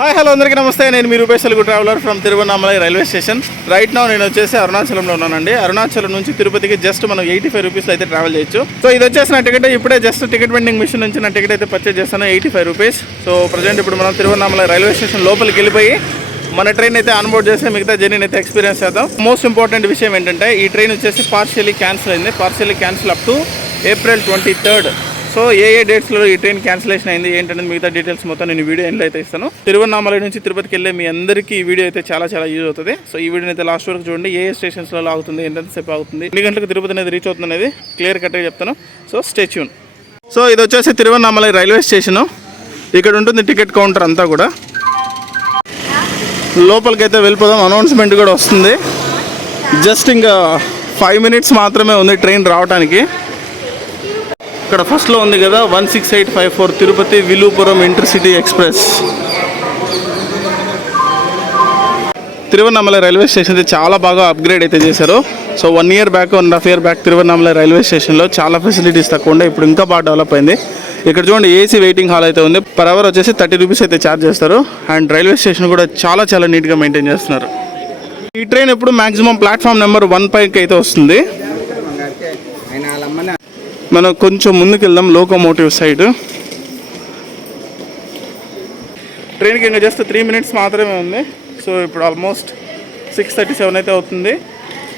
Hi hello అందరికీ నమస్తే. నేను మీ Rupesh Telugu traveller from Tiruvannamalai railway station. Right now నేను వచ్చేసి అరుణాచలంలో ఉన్నానండి. అరుణాచలం నుంచి తిరుపతికి జస్ట్ మనం 85 రూపీస్లో అయితే ట్రావెల్ చేయొచ్చు. సో ఇది వచ్చేసి నా టికెట్ ఇప్పుడే జస్ట్ టికెట్ వెండింగ్ మిషన్ నుంచి నా టికెట్ అయితే పర్చేజ్ చేస్తాను 85 రూపీస్. సో ప్రజెంట్ ఇప్పుడు మనం తిరువన్నామలై రైల్వే స్టేషన్ లోపలికి వెళ్ళిపోయి మన ట్రైన్ అయితే ఆన్బోర్డ్ చేసి మిగతా జర్నీని అయితే ఎక్స్పీరియన్స్ చేద్దాం. మోస్ట్ ఇంపార్టెంట్ విషయం ఏంటంటే ఈ ట్రైన్ వచ్చేసి పార్షియల్లీ క్యాన్సిల్ అయింది. Partially cancel up to April 23rd. So ఏ డేట్స్లో ఈ ట్రైన్ క్యాన్సిలేషన్ అయింది ఏంటనేది మిగతా డీటెయిల్స్ మొత్తం నేను వీడియో ఎండ్లో అయితే ఇస్తాను. తిరువన్నామలై నుంచి తిరుపతికి వెళ్ళే మీ అందరికీ ఈ వీడియో అయితే చాలా యూజ్ అవుతుంది. సో ఈ వీడియోని అయితే లాస్ట్ వరకు చూడండి. ఏ స్టేషన్స్లో ఆగుతుంది, ఎంతసేపు ఆగుతుంది, ఎన్ని గంటలకు తిరుపతి అనేది రీచ్ అవుతుంది అనేది క్లియర్ కట్గా చెప్తాను. So stay tune. సో ఇది వచ్చేసి తిరువన్నామలై రైల్వే స్టేషను. ఇక్కడ ఉంటుంది టికెట్ కౌంటర్ అంతా కూడా. లోపలికి అయితే వెళ్ళిపోదాం. అనౌన్స్మెంట్ కూడా వస్తుంది. జస్ట్ ఇంకా 5 minutes మాత్రమే ఉంది ట్రైన్ రావడానికి. ఇక్కడ ఫస్ట్లో ఉంది కదా 16854 Tirupati Villupuram intercity express. Tiruvannamalai railway station అయితే చాలా బాగా అప్గ్రేడ్ అయితే చేశారు. సో 1 year బ్యాక్ 1.5 year బ్యాక్ తిరువన్నామలై రైల్వే స్టేషన్లో చాలా ఫెసిలిటీస్ తక్కువ ఉండే, ఇప్పుడు ఇంకా బాగా డెవలప్ అయింది. ఇక్కడ చూడండి ఏసీ వెయిటింగ్ హాల్ అయితే ఉంది. పర్ అవర్ వచ్చేసి 30 రూపీస్ అయితే ఛార్జ్ చేస్తారు. అండ్ రైల్వే స్టేషన్ కూడా చాలా నీట్గా మెయింటైన్ చేస్తున్నారు. ఈ ట్రైన్ ఎప్పుడు మ్యాక్సిమం ప్లాట్ఫామ్ నెంబర్ 1 పైకి అయితే వస్తుంది. మనం కొంచెం ముందుకు వెళ్దాం లోకోమోటివ్ సైడ్. ట్రైన్కి ఇంకా జస్ట్ 3 minutes మాత్రమే ఉంది. సో ఇప్పుడు ఆల్మోస్ట్ 6:37 అయితే అవుతుంది.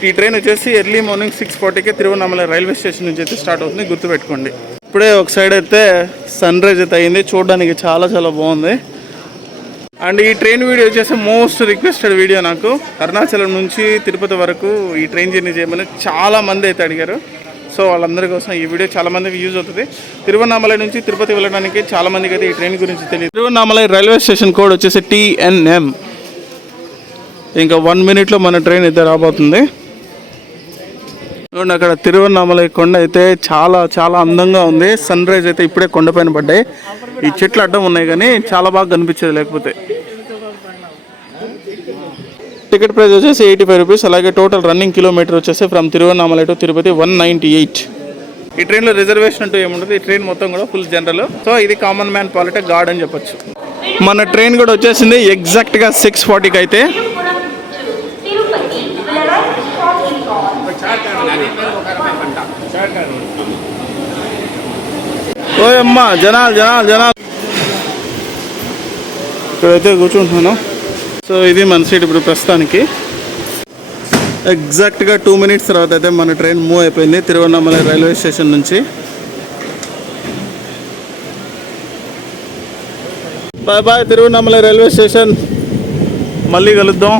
ఈ ట్రైన్ వచ్చేసి ఎర్లీ మార్నింగ్ 6:40కి తిరువన్నామలై రైల్వే స్టేషన్ నుంచి అయితే స్టార్ట్ అవుతుంది, గుర్తుపెట్టుకోండి. ఇప్పుడే ఒక సైడ్ అయితే సన్ రైజ్ అయితే అయింది, చూడడానికి చాలా బాగుంది. అండ్ ఈ ట్రైన్ వీడియో వచ్చేసి మోస్ట్ రిక్వెస్టెడ్ వీడియో. నాకు అరుణాచలం నుంచి తిరుపతి వరకు ఈ ట్రైన్ జర్నీ చేయమని చాలా మంది అయితే అడిగారు. సో వాళ్ళందరి కోసం ఈ వీడియో చాలా మందికి యూజ్ అవుతుంది. తిరువన్నామలై నుంచి తిరుపతి వెళ్ళడానికి చాలా మందికి అయితే ఈ ట్రైన్ గురించి తెలియదు. తిరువన్నామలై రైల్వే స్టేషన్ కోడ్ వచ్చేసి TNM. ఇంకా 1 minute మన ట్రైన్ అయితే రాబోతుంది. అక్కడ తిరువన్నామలై కొండ అయితే చాలా అందంగా ఉంది. సన్ రైజ్ అయితే ఇప్పుడే కొండపైన పడ్డాయి. ఈ చెట్లు అడ్డం ఉన్నాయి కానీ చాలా బాగా కనిపించేది లేకపోతే. టికెట్ ప్రైస్ వచ్చేసి 85 రూపీస్. అలాగే టోటల్ రన్నింగ్ కిలోమీటర్ వచ్చేసి ఫ్రమ్ తిరువన్నామలై టు తిరుపతి 198. ఈ ట్రైన్లో రిజర్వేషన్ అంటూ ఏముంటుంది. ఈ ట్రైన్ మొత్తం కూడా ఫుల్ జనరల్. సో ఇది కామన్ మ్యాన్ పాలిట గార్డ్ అని చెప్పొచ్చు. మన ట్రైన్ కూడా వచ్చేసింది ఎగ్జాక్ట్గా 6:40కి అయితే. ఓ అమ్మా జనాలు ఇక్కడైతే కూర్చుంటున్నాను. సో ఇది మన సీట్ ఇప్పుడు ప్రస్తుతానికి. ఎగ్జాక్ట్గా 2 minutes తర్వాత అయితే మన ట్రైన్ మూవ్ అయిపోయింది తిరువన్నామలై రైల్వే స్టేషన్ నుంచి. Bye Tiruvannamalai railway station. మళ్ళీ కలుద్దాం.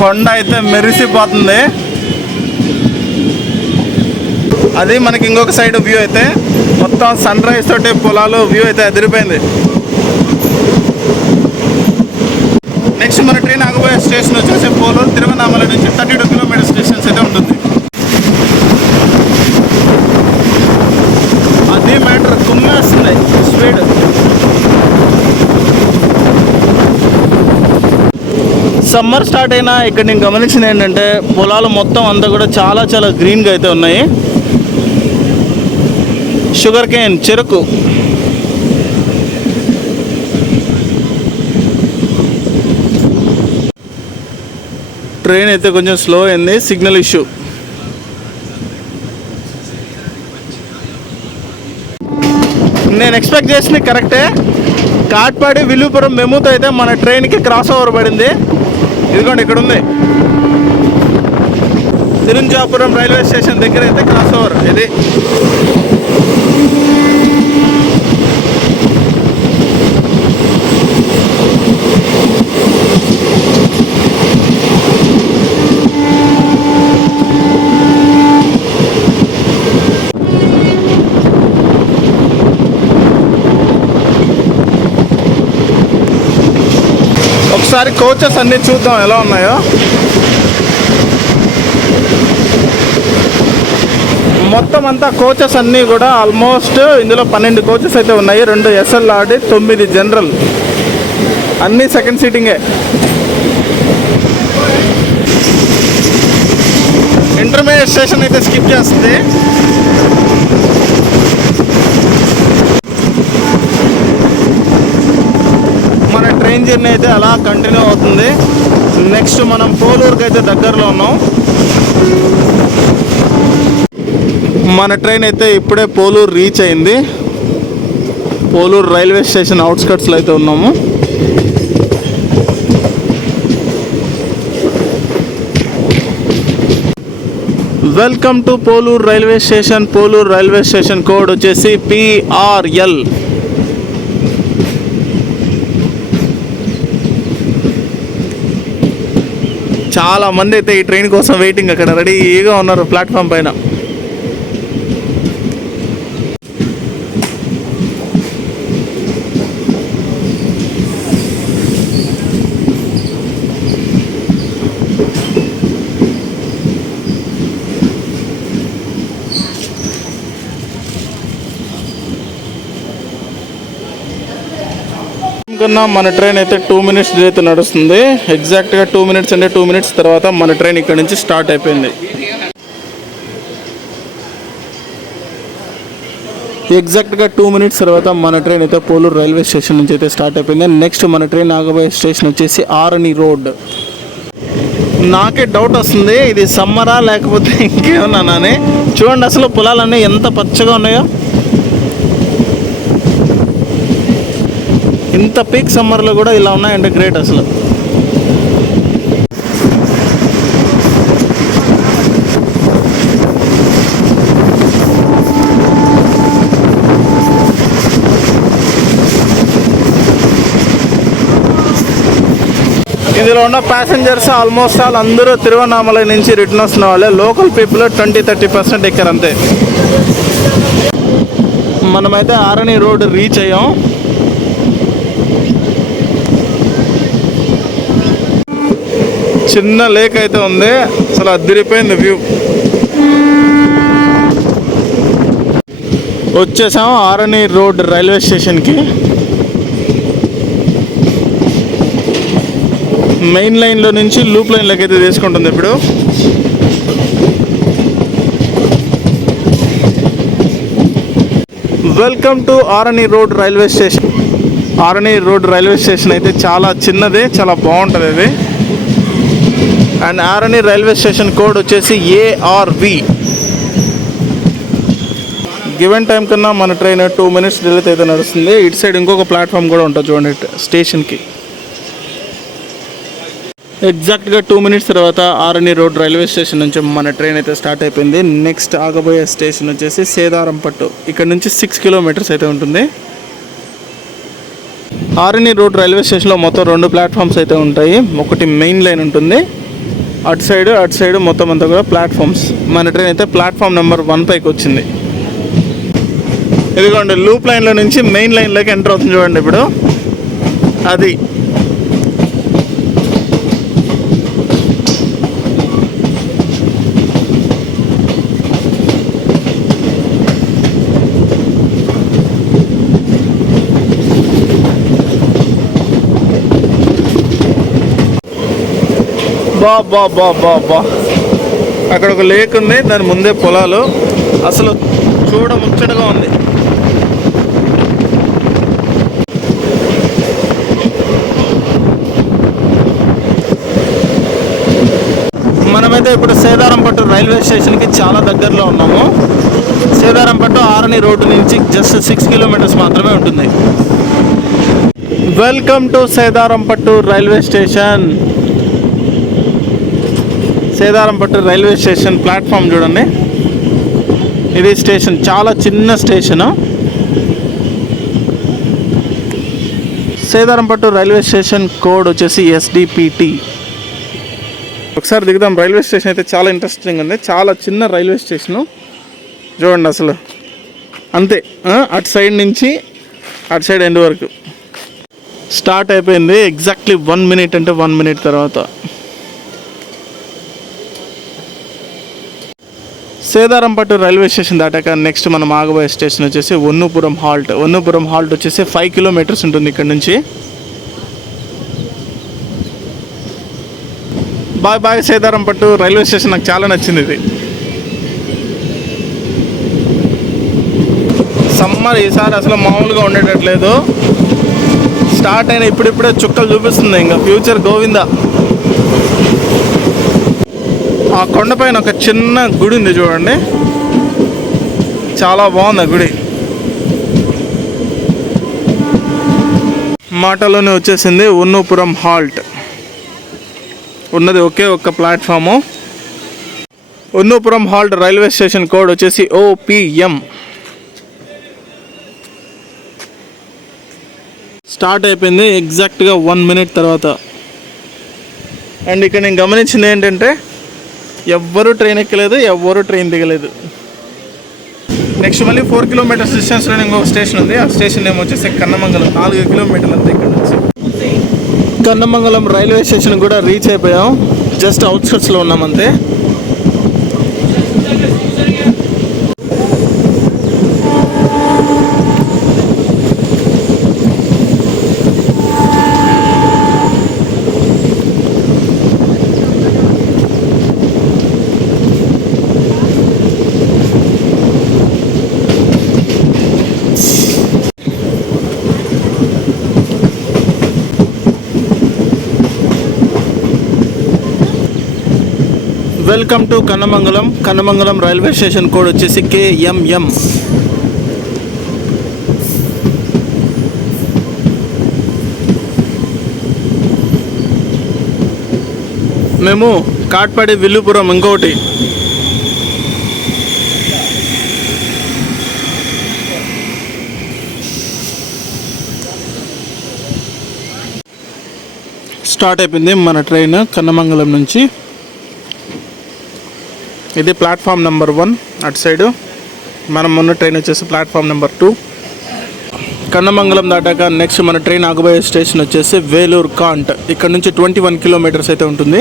కొండ అయితే మెరిసిపోతుంది. అది మనకి ఇంకొక సైడ్ వ్యూ అయితే మొత్తం సన్ రైజ్ తోటి పొలాలు వ్యూ అయితే అదిరిపోయింది. నెక్స్ట్ మన ట్రైన్ ఆగబోయే స్టేషన్ వచ్చేసి పోలూరు. తిరువన్నామలై నుంచి 32 kilometers డిస్టెన్స్ అయితే ఉంటుంది. అది మ్యాటర్ కుమ్మేస్తుంది స్పీడ్. సమ్మర్ స్టార్ట్ అయినా ఇక్కడ నేను గమనించింది ఏంటంటే పొలాలు మొత్తం అంతా కూడా చాలా గ్రీన్గా అయితే ఉన్నాయి. షుగర్ కేన్, చెరుకు. ట్రైన్ అయితే కొంచెం స్లో అయింది, సిగ్నల్ ఇష్యూ. నేను ఎక్స్పెక్ట్ చేసింది కరెక్టే. కాట్పాడి విలుపురం మెమూతో అయితే మన ట్రైన్కి క్రాస్ ఓవర్ పడింది. ఇదిగోండి ఇక్కడ ఉంది. తిరుంజాపురం రైల్వే స్టేషన్ దగ్గర అయితే క్రాస్ ఓవర్ ఇది. ఒకసారి కోచెస్ అన్నీ చూద్దాం ఎలా ఉన్నాయో. మొత్తం అంతా కోచెస్ అన్నీ కూడా ఆల్మోస్ట్ ఇందులో 12 కోచెస్ అయితే ఉన్నాయి. 2 SLRD, 9 జనరల్, అన్నీ సెకండ్ సీటింగే. ఇంటర్మీడియట్ స్టేషన్ అయితే స్కిప్ చేస్తుంది. మన ట్రైన్ జర్నీ అయితే అలా కంటిన్యూ అవుతుంది. నెక్స్ట్ మనం పోలూరుకి అయితే దగ్గరలో ఉన్నాం. మన ట్రైన్ అయితే ఇప్పుడే పోలూరు రీచ్ అయింది. పోలూరు రైల్వే స్టేషన్ అవుట్స్కట్స్లో అయితే ఉన్నాము. Welcome to Poluru railway station. Poluru railway station code వచ్చేసి PRL. చాలా మంది అయితే ఈ ట్రైన్ కోసం వెయిటింగ్, అక్కడ రెడీగా ఉన్నారు ప్లాట్ఫామ్ పైన. కన్నా మన ట్రైన్ అయితే 2 minutes డిలే అయితే నడుస్తుంది. ఎగ్జాక్ట్గా 2 minutes అంటే 2 minutes తర్వాత మన ట్రైన్ ఇక్కడ నుంచి స్టార్ట్ అయిపోయింది. ఎగ్జాక్ట్గా 2 minutes తర్వాత మన ట్రైన్ అయితే పోలూరు రైల్వే స్టేషన్ నుంచి అయితే స్టార్ట్ అయిపోయింది. నెక్స్ట్ మన ట్రైన్ ఆగబోయే స్టేషన్ వచ్చేసి ఆరణి రోడ్. నాకే డౌట్ వస్తుంది, ఇది సమ్మరా లేకపోతే ఇంకేమన్నా అని. చూడండి అసలు పొలాలన్నీ ఎంత పచ్చగా ఉన్నాయో. ఇంత పీక్ సమ్మర్లో కూడా ఇలా ఉన్నాయంటే గ్రేట్ అసలు. ఇందులో ఉన్న ప్యాసింజర్స్ ఆల్మోస్ట్ ఆల్ అందరూ తిరువన్నామలై నుంచి రిటర్న్ వస్తున్న వాళ్ళే. లోకల్ పీపుల్ 20-30% ఎక్కారు అంతే. మనమైతే ఆరణి రోడ్ రీచ్ అయ్యాం. చిన్న లేక్ అయితే ఉంది, అసలు అదిరిపోయింది వ్యూ. వచ్చేసాం ఆరణి రోడ్ రైల్వే స్టేషన్కి. మెయిన్ లైన్లో నుంచి లూప్ లైన్లోకి అయితే తీసుకుంటుంది ఇప్పుడు. Welcome to Arani road railway station. Arani road railway station అయితే చాలా చిన్నది, చాలా బాగుంటుంది ఇది. And Arani railway station code వచ్చేసి ARV. గివెన్ టైం కన్నా మన ట్రైన్ 2 minutes డిలే అయితే నడుస్తుంది. ఇటు సైడ్ ఇంకొక ప్లాట్ఫామ్ కూడా ఉంటుంది చూడండి స్టేషన్కి. ఎగ్జాక్ట్గా 2 minutes తర్వాత ఆరణి రోడ్ రైల్వే స్టేషన్ నుంచి మన ట్రైన్ అయితే స్టార్ట్ అయిపోయింది. నెక్స్ట్ ఆగబోయే స్టేషన్ వచ్చేసి సేదారంపట్టు. ఇక్కడ నుంచి 6 kilometers అయితే ఉంటుంది. ఆరణి రోడ్ రైల్వే స్టేషన్లో మొత్తం 2 ప్లాట్ఫామ్స్ అయితే ఉంటాయి. ఒకటి మెయిన్ లైన్ ఉంటుంది, అటు సైడ్ మొత్తం అంతా కూడా ప్లాట్ఫామ్స్. మన ట్రైన్ అయితే ప్లాట్ఫామ్ నెంబర్ 1 పైకి వచ్చింది. ఇదిగోండి లూప్ లైన్లో నుంచి మెయిన్ లైన్లోకి ఎంటర్ అవుతుంది చూడండి ఇప్పుడు. అది బా అక్కడ ఒక లేక్ ఉంది, దాని ముందే పొలాలు. అసలు చూడ ముచ్చటగా ఉంది. మనమైతే ఇప్పుడు సేదారంపట్టు రైల్వే స్టేషన్కి చాలా దగ్గరలో ఉన్నాము. సేదారంపట్టు ఆరణి రోడ్డు నుంచి జస్ట్ 6 kilometers మాత్రమే ఉంటుంది. Welcome to Sedarampattu railway station. Sedarampattu railway station platform చూడండి. ఇది స్టేషన్, చాలా చిన్న station. Sedarampattu railway station code వచ్చేసి SDPT. ఒకసారి దిగుదాం. రైల్వే స్టేషన్ అయితే చాలా ఇంట్రెస్టింగ్ ఉంది. చాలా చిన్న రైల్వే స్టేషను చూడండి అసలు. అంతే, అటు సైడ్ నుంచి అటు సైడ్ ఎండ్ వరకు స్టార్ట్ అయిపోయింది. ఎగ్జాక్ట్లీ 1 minute అంటే 1 minute తర్వాత సేదారంపట్టు రైల్వే స్టేషన్ దాటాక నెక్స్ట్ మనం ఆగబోయే స్టేషన్ వచ్చేసి ఒన్నూపురం హాల్ట్. ఒన్నూపురం హాల్ట్ వచ్చేసి 5 కిలోమీటర్స్ ఉంటుంది ఇక్కడ నుంచి. Bye bye Sedarampattu railway station. నాకు చాలా నచ్చింది ఇది. సమ్మర్ ఈసారి అసలు మామూలుగా ఉండేటట్లేదు. స్టార్ట్ అయిన ఇప్పుడిప్పుడే చుక్కలు చూపిస్తుంది. ఇంకా ఫ్యూచర్ గోవిందా. ఆ కొండపైన ఒక చిన్న గుడి ఉంది చూడండి, చాలా బాగుంది ఆ గుడి. మాటలోనే వచ్చేసింది ఒన్నూపురం హాల్ట్. ఉన్నది ఒకే ఒక్క platform. Onnupuram halt railway station code వచ్చేసి OPM. స్టార్ట్ అయిపోయింది ఎగ్జాక్ట్గా 1 మినిట్ తర్వాత. అండ్ ఇక్కడ నేను గమనించింది ఏంటంటే ఎవ్వరూ ట్రైన్ ఎక్కలేదు, ఎవ్వరూ ట్రైన్ దిగలేదు. నెక్స్ట్ మళ్ళీ 4 కిలోమీటర్స్ డిస్టెన్స్లో ఇంకొక స్టేషన్ ఉంది. ఆ స్టేషన్ నేమ్ వచ్చేసి కన్నమంగళం. 4 కిలోమీటర్లు అంతే ఇక్కడ నుంచి. కన్నమంగళం రైల్వే స్టేషన్ కూడా రీచ్ అయిపోయాం. జస్ట్ అవుట్స్కట్స్లో ఉన్నామంతే. Welcome to Kannamangalam. Kannamangalam railway station code వచ్చేసి KMM. మేము కాట్పాడి విల్లుపురం ఇంకొకటి. స్టార్ట్ అయిపోయింది మన ట్రైన్ కన్నమంగళం నుంచి. ఇది ప్లాట్ఫామ్ నెంబర్ 1 అటు సైడు. మనం ఉన్న ట్రైన్ వచ్చేసి ప్లాట్ఫామ్ నెంబర్ 2. కన్నమంగళం దాటాక నెక్స్ట్ మన ట్రైన్ ఆగబోయే స్టేషన్ వచ్చేసి వేలూరు కాంట్. ఇక్కడ నుంచి 21 కిలోమీటర్స్ అయితే ఉంటుంది.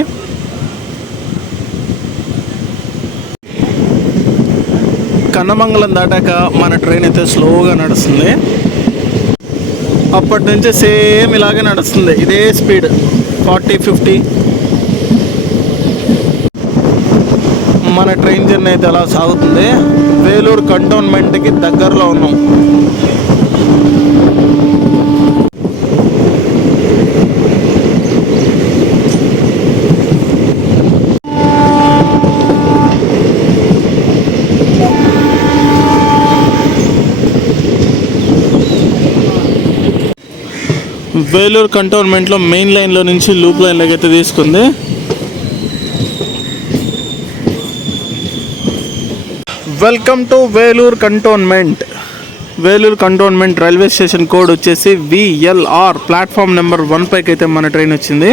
కన్నమంగళం దాటాక మన ట్రైన్ అయితే స్లోగా నడుస్తుంది. అప్పటి నుంచి సేమ్ ఇలాగే నడుస్తుంది, ఇదే స్పీడ్ 40-50. మన ట్రైన్ జర్నీ అయితే అలా సాగుతుంది. వేలూరు కంటోన్మెంట్కి దగ్గరలో ఉన్నాం. వేలూరు కంటోన్మెంట్లో మెయిన్ లైన్లో నుంచి లూప్ లైన్లోకి అయితే తీసుకుంది. Welcome to Vellore cantonment. Vellore cantonment railway station code వచ్చేసి VLR. ప్లాట్ఫామ్ నెంబర్ 1 పైకి అయితే మన ట్రైన్ వచ్చింది.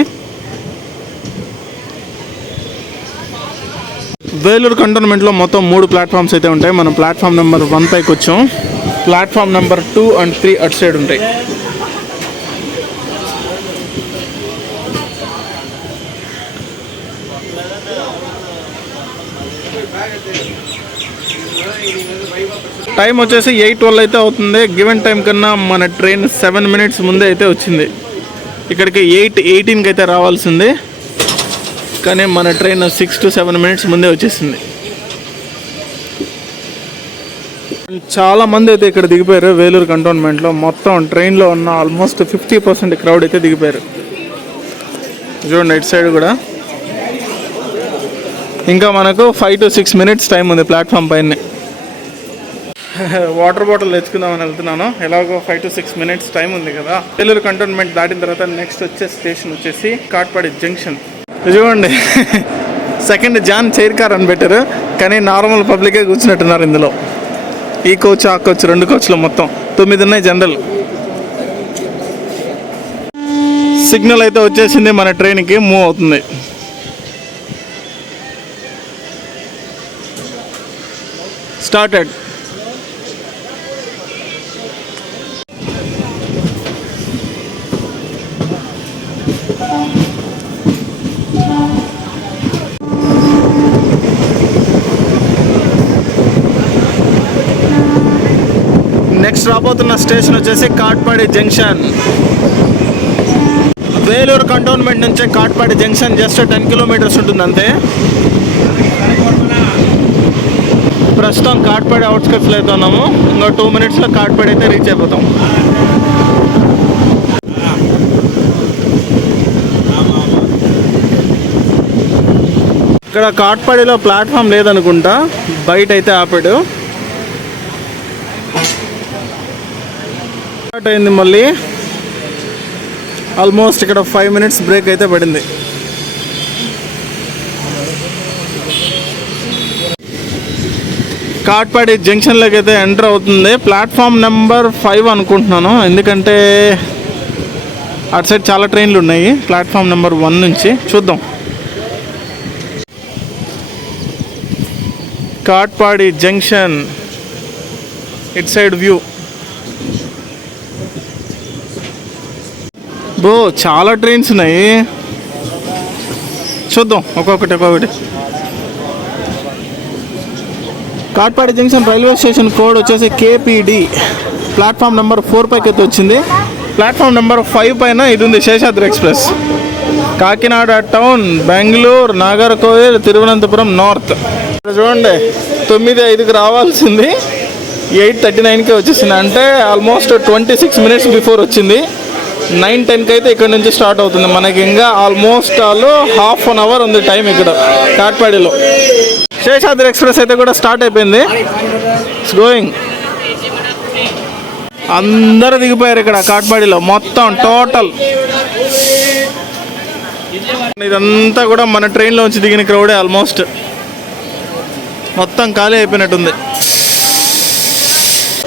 వేలూరు కంటోన్మెంట్లో మొత్తం 3 ప్లాట్ఫామ్స్ అయితే ఉంటాయి. మనం ప్లాట్ఫామ్ నెంబర్ 1 పైకి వచ్చాం. ప్లాట్ఫామ్ నెంబర్ 2 అండ్ 3 అటు సైడ్ ఉంటాయి. టైం వచ్చేసి 8:12 అయితే అవుతుంది. గివెన్ టైం కన్నా మన ట్రైన్ 7 మినిట్స్ ముందే అయితే వచ్చింది. ఇక్కడికి 8:18కి అయితే రావాల్సింది, కానీ మన ట్రైన్ 6 to 7 మినిట్స్ ముందే వచ్చేసింది. చాలా మంది అయితే ఇక్కడ దిగిపోయారు. వేలూరు కంటోన్మెంట్లో మొత్తం ట్రైన్లో ఉన్న ఆల్మోస్ట్ 50% క్రౌడ్ అయితే దిగిపోయారు. చూడండి ఇటు సైడ్ కూడా. ఇంకా మనకు 5 to 6 మినిట్స్ టైం ఉంది ప్లాట్ఫామ్ పైన. వాటర్ బాటిల్ తెచ్చుకుందామని వెళ్తున్నాను. ఎలాగో 5 to 6 మినిట్స్ టైం ఉంది కదా. వేలూరు కంటోన్మెంట్ దాటిన తర్వాత నెక్స్ట్ వచ్చే స్టేషన్ వచ్చేసి కాట్పాడి జంక్షన్. చూడండి, సెకండ్ జాన్ చైర్ కార్ అని పెట్టారు, కానీ నార్మల్ పబ్లికే కూర్చున్నట్టున్నారు ఇందులో. ఈ కోచ్ ఆ కోచ్ 2 కోచ్లు మొత్తం 9 ఉన్నాయి జనరల్. సిగ్నల్ అయితే వచ్చేసింది, మన ట్రైన్కి మూవ్ అవుతుంది. స్టార్టెడ్. నెక్స్ట్ రాబోతున్న స్టేషన్ వచ్చేసి కాట్పాడి జంక్షన్. వేలూరు కంటోన్మెంట్ నుంచి కాట్పాడి జంక్షన్ జస్ట్ 10 కిలోమీటర్స్ ఉంటుంది అంతే. ప్రస్తుతం కాట్పాడి అవుట్స్కట్స్లో అయితే ఉన్నాము. ఇంకో 2 మినిట్స్లో కాట్పాడి అయితే రీచ్ అయిపోతాం. ఇక్కడ కాట్పాడిలో ప్లాట్ఫామ్ లేదనుకుంటా, బయట అయితే ఆపాడు. స్టార్ట్ అయింది మళ్ళీ. ఆల్మోస్ట్ ఇక్కడ 5 మినిట్స్ బ్రేక్ అయితే పడింది. కాట్పాడి జంక్షన్లోకి అయితే ఎంటర్ అవుతుంది. ప్లాట్ఫామ్ నెంబర్ 5 అనుకుంటున్నాను, ఎందుకంటే అటు సైడ్ చాలా ట్రైన్లు ఉన్నాయి. ప్లాట్ఫామ్ నెంబర్ 1 నుంచి చూద్దాం. Katpadi junction it side view. బో చాలా ట్రైన్స్ ఉన్నాయి, చూద్దాం ఒక్కొక్కటి. Katpadi junction railway station code వచ్చేసి KPD. ప్లాట్ఫామ్ నెంబర్ 4 పైకి అయితే వచ్చింది. ప్లాట్ఫామ్ నెంబర్ 5 పైన ఇది ఉంది, Seshadri express. Kakinada town, Bengaluru, Nagercoil, Thiruvananthapuram north. చూడండి 9:05కి రావాల్సింది 8:39కే వచ్చేసింది. అంటే ఆల్మోస్ట్ 26 మినిట్స్ బిఫోర్ వచ్చింది. 9:10కి అయితే ఇక్కడ నుంచి స్టార్ట్ అవుతుంది. మనకి ఇంకా ఆల్మోస్ట్ ½ అన్ అవర్ ఉంది టైం ఇక్కడ కాట్పాడిలో. శేషాద్రి ఎక్స్ప్రెస్ అయితే కూడా స్టార్ట్ అయిపోయింది. It's going. అందరూ దిగిపోయారు ఇక్కడ కాట్పాడిలో మొత్తం టోటల్. ఇదంతా కూడా మన ట్రైన్లో నుంచి దిగిన క్రౌడే. ఆల్మోస్ట్ మొత్తం ఖాళీ అయిపోయినట్టుంది.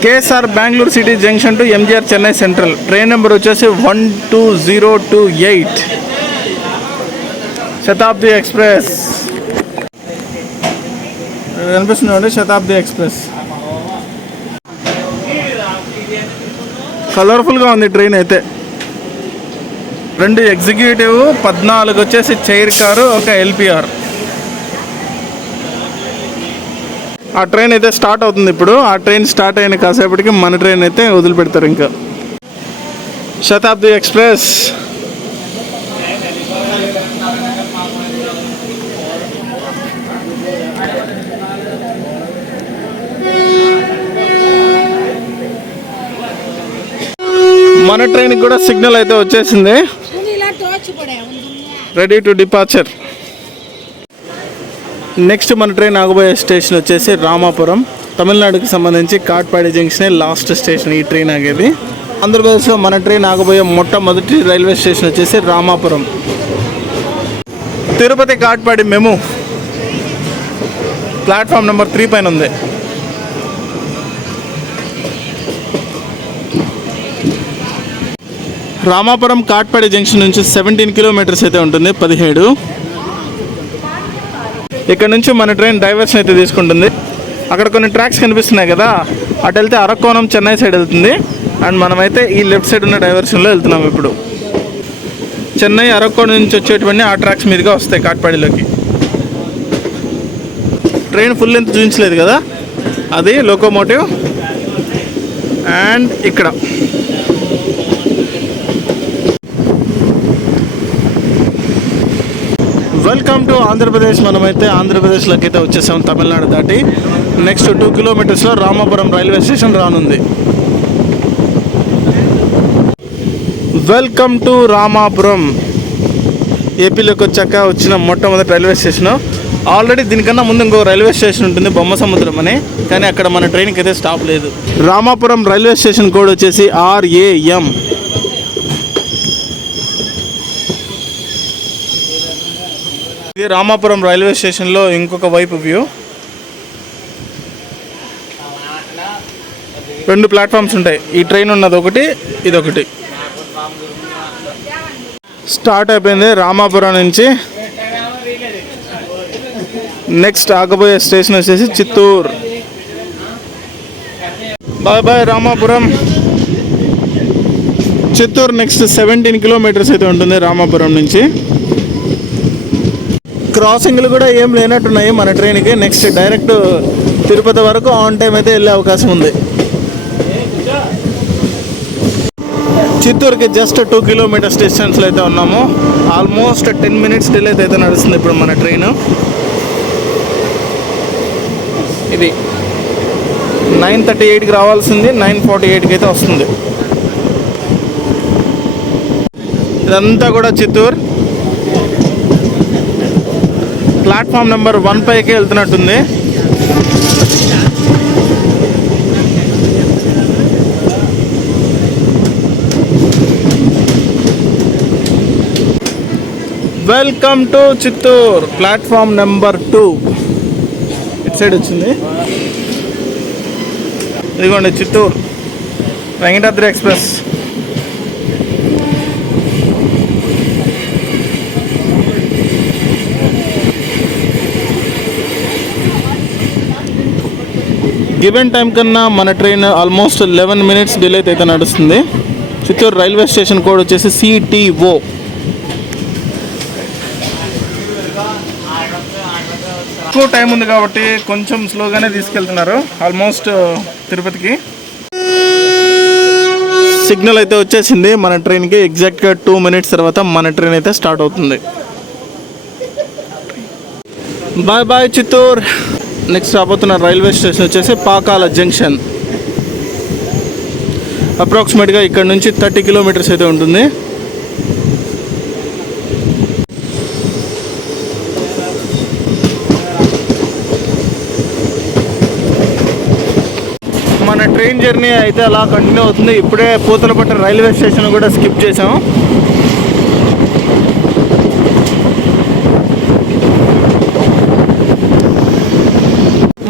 KSR Bengaluru city junction to MGR Chennai central. Train number వచ్చేసి 12028 శతాబ్ది ఎక్స్ప్రెస్. కనిపిస్తుంది శతాబ్ది ఎక్స్ప్రెస్. కలర్ఫుల్గా ఉంది ట్రైన్ అయితే. 2 ఎగ్జిక్యూటివ్, 14 వచ్చేసి చైర్ కారు, 1 LPR. ఆ ట్రైన్ అయితే స్టార్ట్ అవుతుంది ఇప్పుడు. ఆ ట్రైన్ స్టార్ట్ అయిన కాసేపటికి మన ట్రైన్ అయితే వదిలిపెడతారు. ఇంకా శతాబ్ది ఎక్స్ప్రెస్. మన ట్రైన్కి కూడా సిగ్నల్ అయితే వచ్చేసింది. Ready to departure. నెక్స్ట్ మన ట్రైన్ ఆగబోయే స్టేషన్ వచ్చేసి రామాపురం. తమిళనాడుకి సంబంధించి కాట్పాడి జంక్షనే లాస్ట్ స్టేషన్ ఈ ట్రైన్ ఆగేది. ఆంధ్రప్రదేశ్లో మన ట్రైన్ ఆగబోయే మొట్టమొదటి రైల్వే స్టేషన్ వచ్చేసి రామాపురం. తిరుపతి కాట్పాడి మెము ప్లాట్ఫామ్ నెంబర్ 3 పైన ఉంది. రామాపురం కాట్పాడి జంక్షన్ నుంచి 17 కిలోమీటర్స్ అయితే ఉంటుంది, 17. ఇక్కడ నుంచి మన ట్రైన్ డైవర్షన్ అయితే తీసుకుంటుంది. అక్కడ కొన్ని ట్రాక్స్ కనిపిస్తున్నాయి కదా, అటు వెళ్తే అరక్కోణం చెన్నై సైడ్ వెళ్తుంది. అండ్ మనమైతే ఈ లెఫ్ట్ సైడ్ ఉన్న డైవర్షన్లో వెళ్తున్నాం. ఇప్పుడు చెన్నై అరక్కోణం నుంచి వచ్చేటువంటి ఆ ట్రాక్స్ మీదుగా వస్తాయి కాట్పాడిలోకి. ట్రైన్ ఫుల్ లెంత్ చూపించలేదు కదా, అది లోకోమోటివ్. అండ్ ఇక్కడ వెల్కమ్ టు ఆంధ్రప్రదేశ్. మనమైతే ఆంధ్రప్రదేశ్లోకి అయితే వచ్చేసాం, తమిళనాడు దాటి. నెక్స్ట్ 2 కిలోమీటర్స్లో రామాపురం రైల్వే స్టేషన్ రానుంది. Welcome to Ramapuram. ఏపీలోకి వచ్చాక వచ్చిన మొట్టమొదటి రైల్వే స్టేషను. ఆల్రెడీ దీనికన్నా ముందు ఇంకో రైల్వే స్టేషన్ ఉంటుంది, బొమ్మసముద్రం అని, కానీ అక్కడ మన ట్రైన్కి అయితే స్టాప్ లేదు. రామాపురం రైల్వే స్టేషన్ కోడ్ వచ్చేసి RAM. ఇది రామాపురం రైల్వే స్టేషన్లో ఇంకొక వైపు వ్యూ. 2 ప్లాట్ఫామ్స్ ఉంటాయి. ఈ ట్రైన్ ఉన్నది ఒకటి, ఇదొకటి. స్టార్ట్ అయిపోయింది రామాపురం నుంచి. నెక్స్ట్ ఆగబోయే స్టేషన్ వచ్చేసి Chittoor. Bye bye Ramapuram. Chittoor next 17 kilometres అయితే ఉంటుంది రామాపురం నుంచి. క్రాసింగ్లు కూడా ఏం లేనట్టున్నాయి మన ట్రైన్కి. నెక్స్ట్ డైరెక్ట్ తిరుపతి వరకు ఆన్ టైం అయితే వెళ్ళే అవకాశం ఉంది. చిత్తూరుకి జస్ట్ 2 కిలోమీటర్స్ డిస్టెన్స్లో అయితే ఉన్నాము. ఆల్మోస్ట్ 10 మినిట్స్ డిలే అయితే నడుస్తుంది ఇప్పుడు మన ట్రైన్. ఇది 9:38కి రావాల్సింది 9:48కి అయితే వస్తుంది. ఇదంతా కూడా చిత్తూరు. ప్లాట్ఫామ్ నెంబర్ 1 పైకి వెళ్తున్నట్టుంది. Welcome to Chittoor. Platform number 2 ఇటు సైడ్ వచ్చింది. ఇదిగోండి Chittoor Venkatadri express. Given time కన్నా మన ట్రైన్ ఆల్మోస్ట్ 11 మినిట్స్ డిలే అయితే నడుస్తుంది. చిత్తూరు రైల్వే స్టేషన్ కోడ్ వచ్చేసి CTO. ఎక్కువ టైం ఉంది కాబట్టి కొంచెం స్లోగానే తీసుకెళ్తున్నారు. ఆల్మోస్ట్ తిరుపతికి సిగ్నల్ అయితే వచ్చేసింది మన ట్రైన్కి. ఎగ్జాక్ట్గా 2 మినిట్స్ తర్వాత మన ట్రైన్ అయితే స్టార్ట్ అవుతుంది. Bye bye Chittoor. నెక్స్ట్ రాబోతున్న రైల్వే స్టేషన్ వచ్చేసి పాకాల జంక్షన్. అప్రాక్సిమేట్గా ఇక్కడ నుంచి 30 కిలోమీటర్స్ అయితే ఉంటుంది. మన ట్రైన్ జర్నీ అయితే అలా కంటిన్యూ అవుతుంది. ఇప్పుడే పూతలపట్టు రైల్వే స్టేషన్ కూడా స్కిప్ చేసాం.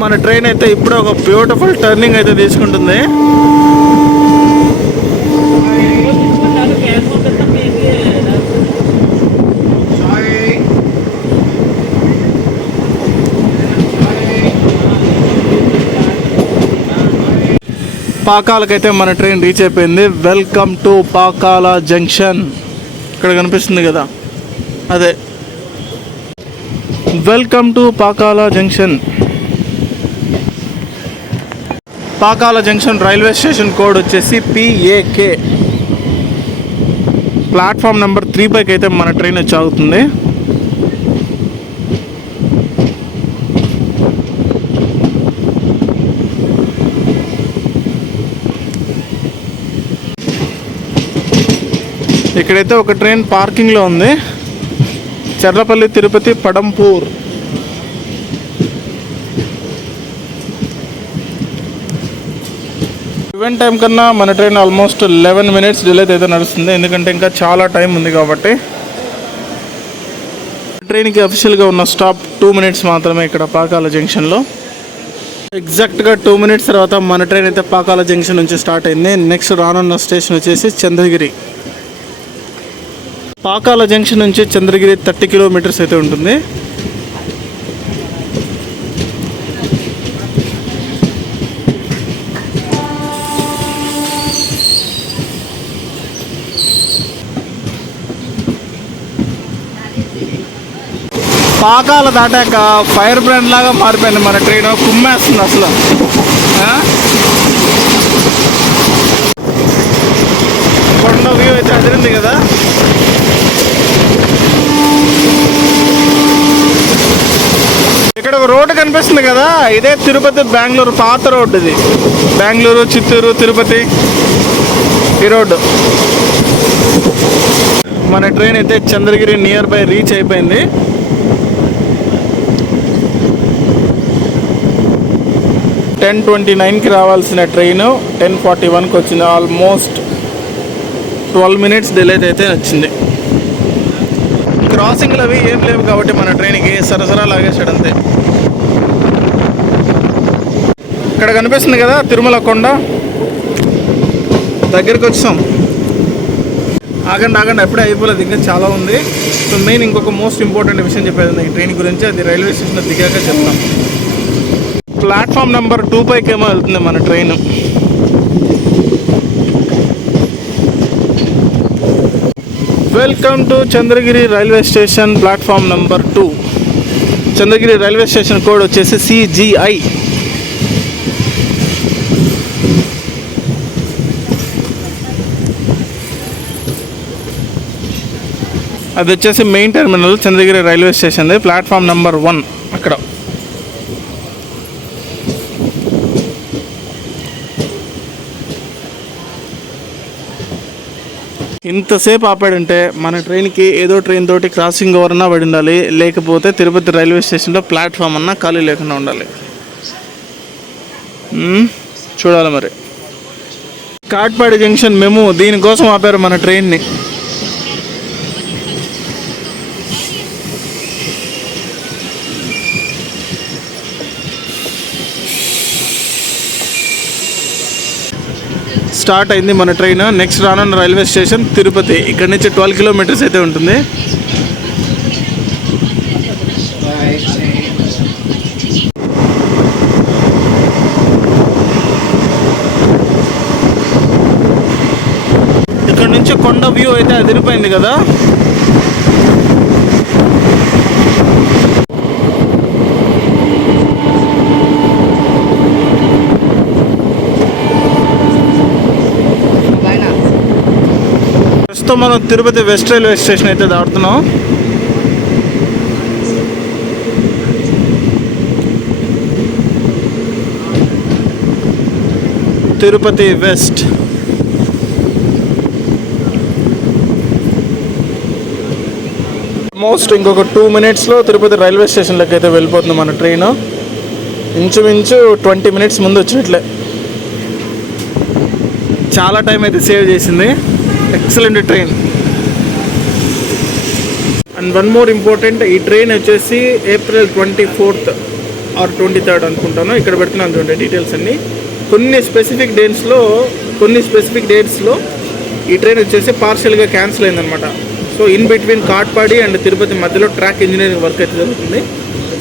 మన ట్రైన్ అయితే ఇప్పుడే ఒక బ్యూటిఫుల్ టర్నింగ్ అయితే తీసుకుంటుంది. పాకాలకైతే మన ట్రైన్ రీచ్ అయిపోయింది. Welcome to Pakala junction. ఇక్కడ కనిపిస్తుంది కదా, అదే welcome to Pakala junction. Pakala junction railway station code వచ్చేసి PAK. ప్లాట్ఫామ్ నెంబర్ 3 పైకి అయితే మన ట్రైన్ వచ్చి ఆగుతుంది. ఇక్కడైతే ఒక ట్రైన్ పార్కింగ్లో ఉంది. చర్లపల్లి తిరుపతి పడంపూర్. ఈవెంట్ టైం కన్నా మన ట్రైన్ ఆల్మోస్ట్ 11 మినిట్స్ డిలే అయితే నడుస్తుంది. ఎందుకంటే ఇంకా చాలా టైం ఉంది కాబట్టి. ట్రైన్కి అఫీషియల్గా ఉన్న స్టాప్ 2 మినిట్స్ మాత్రమే ఇక్కడ పాకాల జంక్షన్లో. ఎగ్జాక్ట్గా 2 మినిట్స్ తర్వాత మన ట్రైన్ అయితే పాకాల జంక్షన్ నుంచి స్టార్ట్ అయింది. నెక్స్ట్ రానున్న స్టేషన్ వచ్చేసి చంద్రగిరి. పాకాల జంక్షన్ నుంచి చంద్రగిరి 30 కిలోమీటర్స్ అయితే ఉంటుంది. పాకాల దాటాక ఫైర్ బ్రాండ్ లాగా మారిపోయింది మన ట్రైన్. కుమ్మేస్తుంది అసలు. కొండ వ్యూ అయితే అదిరింది కదా. ఇక్కడ ఒక రోడ్డు కనిపిస్తుంది కదా, ఇదే తిరుపతి బెంగళూరు పాత రోడ్డు. ఇది బెంగళూరు, చిత్తూరు, తిరుపతి ఈ రోడ్డు. మన ట్రైన్ అయితే చంద్రగిరి నియర్ బై రీచ్ అయిపోయింది. టెన్ 10:29కి రావాల్సిన ట్రైన్ 10:41కి వచ్చింది. ఆల్మోస్ట్ 12 మినిట్స్ డిలే అయితే వచ్చింది. క్రాసింగ్లు అవి ఏం లేవు కాబట్టి మన ట్రైన్కి సరసరా లాగేసాడు అంతే. ఇక్కడ కనిపిస్తుంది కదా తిరుమల కొండ, దగ్గరికి వచ్చాం. ఆగండి ఎప్పుడే అయిపోలేదు, ఇంకా చాలా ఉంది. సో మెయిన్ ఇంకొక మోస్ట్ ఇంపార్టెంట్ విషయం చెప్పేది ఈ ట్రైన్ గురించి, అది రైల్వే స్టేషన్ దిగాక చెప్తాం. ప్లాట్ఫామ్ నెంబర్ 2 పైకి ఏమో వెళ్తుంది మన train. Welcome to Chandragiri railway station, platform number 2. Chandragiri railway station code వచ్చేసి CGI. అది వచ్చేసి main terminal Chandragiri railway station, platform number 1 అక్కడ. ఇంతసేపు ఆపాడంటే మన ట్రైన్కి ఏదో ట్రైన్ తోటి క్రాసింగ్ ఓవర్ అన్నా పడి ఉండాలి, లేకపోతే తిరుపతి రైల్వే స్టేషన్లో ప్లాట్ఫామ్ అన్నా ఖాళీ లేకుండా ఉండాలి. చూడాలి మరి. కాట్పాడి జంక్షన్ మేము దీనికోసం ఆపారు మన ట్రైన్ని. స్టార్ట్ అయింది మన ట్రైన్. నెక్స్ట్ రానున్న రైల్వే స్టేషన్ తిరుపతి. ఇక్కడ నుంచి 12 కిలోమీటర్స్ అయితే ఉంటుంది. ఇక్కడ నుంచి కొండ వ్యూ అయితే అదిరిపోయింది కదా. ప్రస్తుతం మనం తిరుపతి వెస్ట్ రైల్వే స్టేషన్ అయితే దాటుతున్నాం. తిరుపతి వెస్ట్. ఆల్మోస్ట్ ఇంకొక 2 మినిట్స్లో తిరుపతి రైల్వే స్టేషన్లోకి అయితే వెళ్ళిపోతుంది మన ట్రైన్. ఇంచుమించు 20 మినిట్స్ ముందు వచ్చినట్లే. చాలా టైం అయితే సేవ్ చేసింది. Excellent train. And one more important, ఈ ట్రైన్ వచ్చేసి April 24th or 23rd అనుకుంటాను. ఇక్కడ పెడుతున్నాను చూడండి డీటెయిల్స్ అన్నీ. కొన్ని స్పెసిఫిక్ డేట్స్లో ఈ ట్రైన్ వచ్చేసి పార్షియల్గా క్యాన్సిల్ అయిందనమాట. So in between Katpadi and Tirupati మధ్యలో ట్రాక్ ఇంజనీరింగ్ వర్క్ అయితే జరుగుతుంది.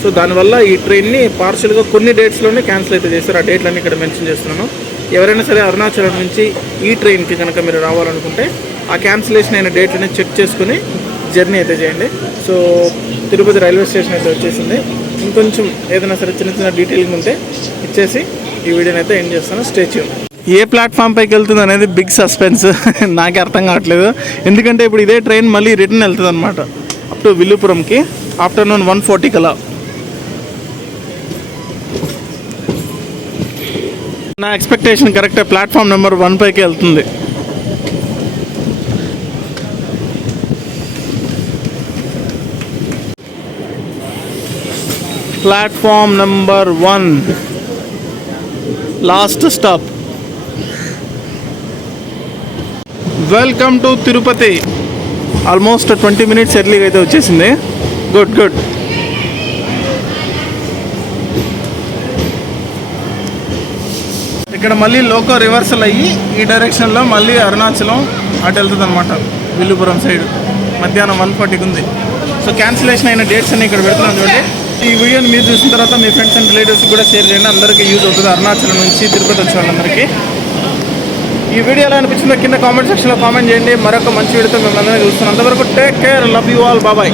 సో దానివల్ల ఈ ట్రైన్ని పార్షియల్గా కొన్ని డేట్స్లోనే క్యాన్సిల్ అయితే చేస్తారు. ఆ డేట్లన్నీ ఇక్కడ మెన్షన్ చేస్తున్నాను. ఎవరైనా సరే అరుణాచలం నుంచి ఈ ట్రైన్కి కనుక మీరు రావాలనుకుంటే ఆ క్యాన్సిలేషన్ అయిన డేట్లని చెక్ చేసుకుని జర్నీ అయితే చేయండి. సో తిరుపతి రైల్వే స్టేషన్ అయితే వచ్చేసింది. ఇంకొంచెం ఏదైనా సరే చిన్న చిన్న డీటెయిలింగ్ ఉంటే ఇచ్చేసి ఈ వీడియోని అయితే ఎండ్ చేస్తాను. Stay tune. ఏ ప్లాట్ఫామ్ పైకి వెళ్తుంది అనేది బిగ్ సస్పెన్స్. నాకే అర్థం కావట్లేదు. ఎందుకంటే ఇప్పుడు ఇదే ట్రైన్ మళ్ళీ రిటర్న్ వెళ్తుంది అనమాట అప్ టు విల్లుపురంకి ఆఫ్టర్నూన్ 1:40 కలా. నా ఎక్స్పెక్టేషన్ కరెక్టే. ప్లాట్ఫామ్ నెంబర్ 1 పైకి వెళ్తుంది. Platform number 1 last stop. Welcome to Tirupati. Almost 20 minutes ఎర్లీగా అయితే వచ్చేసింది. గుడ్. ఇక్కడ మళ్ళీ లోకో రివర్సల్ అయ్యి ఈ డైరెక్షన్లో మళ్ళీ అరుణాచలం అటు వెళ్తుంది అనమాట. విల్లుపురం సైడ్ మధ్యాహ్నం 1:40కి ఉంది. సో క్యాన్సిలేషన్ అయిన డేట్స్ అన్ని ఇక్కడ పెడుతున్నాను చూడండి. ఈ వీడియోని మీరు చూసిన తర్వాత మీ ఫ్రెండ్స్ అండ్ రిలేటివ్స్ కూడా షేర్ చేయండి. అందరికీ యూజ్ అవుతుంది. అరుణాచలం నుంచి తిరుపతి వచ్చే వాళ్ళందరికీ ఈ వీడియో ఎలా అనిపించిందో కింద కామెంట్ సెక్షన్లో కామెంట్ చేయండి. మరొక మంచి వీడియోతో మిమ్మల్ని అందరినీ చూస్తున్నాను. అంతవరకు take care. Love you all. బాబాయ్.